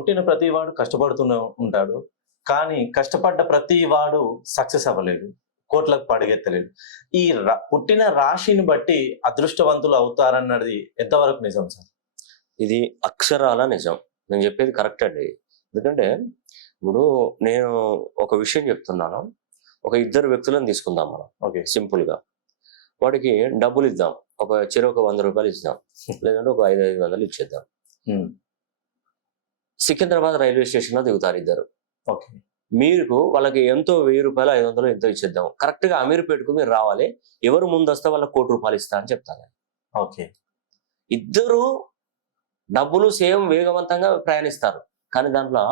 పుట్టిన ప్రతి వాడు కష్టపడుతూనే ఉంటాడు. కానీ కష్టపడ్డ ప్రతి వాడు సక్సెస్ అవ్వలేడు. కోట్లకు పడగెత్తలేడు. ఈ పుట్టిన రాశిని బట్టి అదృష్టవంతులు అవుతారన్నది ఎంతవరకు నిజం సార్? ఇది అక్షరాల నిజం. నేను చెప్పేది కరెక్ట్ అండి. ఎందుకంటే ఇప్పుడు నేను ఒక విషయం చెప్తున్నాను. ఒక ఇద్దరు వ్యక్తులను తీసుకుందాం మనం. ఓకే. సింపుల్గా వాడికి డబ్బులు ఇద్దాం. ఒక 100 రూపాయలు ఇద్దాం, లేదంటే ఒక 500 ఇచ్చేద్దాం. సికింద్రాబాద్ రైల్వే స్టేషన్ లో దిగుతారు ఇద్దరు. ఓకే. మీకు వాళ్ళకి ఎంతో 1000 రూపాయలు 500 ఎంతో ఇచ్చేద్దాం. కరెక్ట్ గా అమీర్పేటకు మీరు రావాలి. ఎవరు ముందు వస్తే వాళ్ళకి 1 కోటి రూపాయలు ఇస్తా అని చెప్తాను. ఓకే. ఇద్దరు డబ్బులు సేమ్ వేగవంతంగా ప్రయాణిస్తారు. కానీ దాంట్లో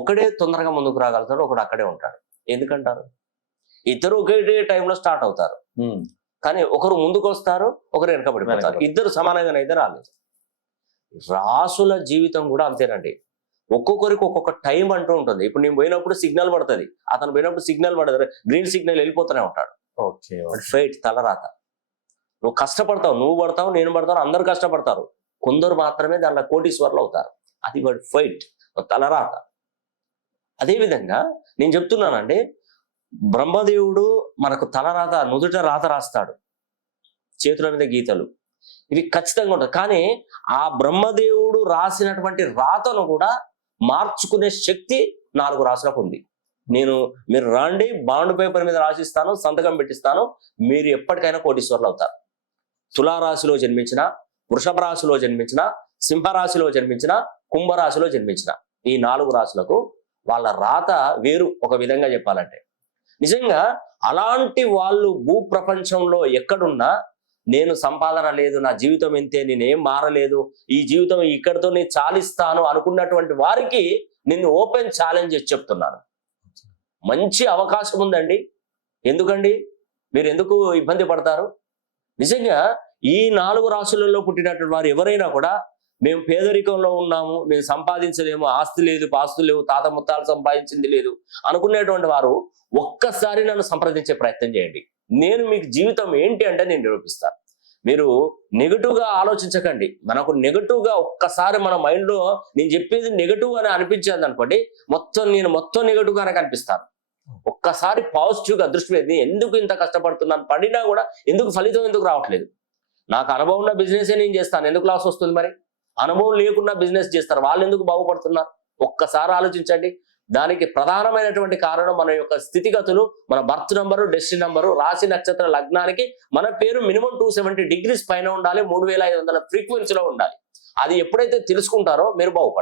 ఒకడే తొందరగా ముందుకు రాగలుగుతాడు, ఒకడు అక్కడే ఉంటాడు. ఎందుకంటారు? ఇద్దరు ఒకే టైంలో స్టార్ట్ అవుతారు, కానీ ఒకరు ముందుకు వస్తారు, ఒకరు వెనకబడిపోతారు. ఇద్దరు సమానంగానైతే రాలేదు. రాసుల జీవితం కూడా అంతేనండి. ఒక్కొక్కరికి ఒక్కొక్క టైం అంటూ ఉంటుంది. ఇప్పుడు నేను పోయినప్పుడు సిగ్నల్ పడుతుంది, అతను పోయినప్పుడు సిగ్నల్ పడదు, గ్రీన్ సిగ్నల్ వెళ్ళిపోతూనే ఉంటాడు. ఓకే. ఫైట్ తలరాత. నువ్వు కష్టపడతావు, నువ్వు పడతావు, నేను పడతావు, అందరు కష్టపడతారు. కొందరు మాత్రమే దాంట్లో కోటీశ్వర్లు అవుతారు. అది వాడి ఫైట్, తలరాత. అదేవిధంగా నేను చెప్తున్నానండి, బ్రహ్మదేవుడు మనకు తలరాత, నుదుట రాత రాస్తాడు, చేతుల మీద గీతలు, ఇవి ఖచ్చితంగా ఉంటుంది. కానీ ఆ బ్రహ్మదేవుడు రాసినటువంటి రాతను కూడా మార్చుకునే శక్తి 4 రాసులకు ఉంది. మీరు రాండి, బాండ్ పేపర్ మీద రాసిస్తాను, సంతకం పెట్టిస్తాను, మీరు ఎప్పటికైనా కోటీశ్వర్లు అవుతారు. తులారాశిలో జన్మించిన, వృషభ రాశిలో జన్మించిన, సింహరాశిలో జన్మించిన, కుంభరాశిలో జన్మించిన ఈ 4 రాశులకు వాళ్ళ రాత వేరు. ఒక విధంగా చెప్పాలంటే నిజంగా అలాంటి వాళ్ళు భూప్రపంచంలో ఎక్కడున్నా, నేను సంపాదన లేదు, నా జీవితం ఇంతే, నేనేం మారలేదు, ఈ జీవితం ఇక్కడితో నేను చాలిస్తాను అనుకున్నటువంటి వారికి నిన్ను ఓపెన్ ఛాలెంజ్ చేసి చెప్తున్నాను. మంచి అవకాశం ఉందండి. ఎందుకండి మీరు ఎందుకు ఇబ్బంది పడతారు? నిజంగా ఈ 4 రాశులలో పుట్టినటువంటి వారు ఎవరైనా కూడా, మేము పేదరికంలో ఉన్నాము, మేము సంపాదించలేము, ఆస్తి లేదు, పాస్తులు లేవు, తాత ముత్తాలు సంపాదించింది లేదు అనుకునేటువంటి వారు ఒక్కసారి నన్ను సంప్రదించే ప్రయత్నం చేయండి. నేను మీకు జీవితం ఏంటి అంటే నేను నిరూపిస్తాను. మీరు నెగటివ్ గా ఆలోచించకండి. మనకు నెగటివ్ గా ఒక్కసారి మన మైండ్ లో నేను చెప్పేది నెగటివ్ అని అనిపించేది అనుకోండి, నేను మొత్తం నెగటివ్ గానే కనిపిస్తాను. ఒక్కసారి పాజిటివ్ గా దృష్టి పెట్టి, ఎందుకు ఇంత కష్టపడుతున్నాను, పడినా కూడా ఎందుకు ఫలితం ఎందుకు రావట్లేదు, నాకు అనుభవం ఉన్న బిజినెస్ నేను చేస్తాను, ఎందుకు లాస్ వస్తుంది? మరి అనుభవం లేకుండా బిజినెస్ చేస్తారు, వాళ్ళు ఎందుకు బాగుపడుతున్నారు? ఒక్కసారి ఆలోచించండి. దానికి ప్రధానమైనటువంటి కారణం మన యొక్క స్థితిగతులు, మన బర్త్ నంబరు, డెస్టినీ నంబరు, రాశి నక్షత్ర లగ్నానికి మన పేరు మినిమం 270 డిగ్రీస్ పైన ఉండాలి, 3500 ఫ్రీక్వెన్సీలో ఉండాలి. అది ఎప్పుడైతే తెలుసుకుంటారో మీరు బాగుపడతారు.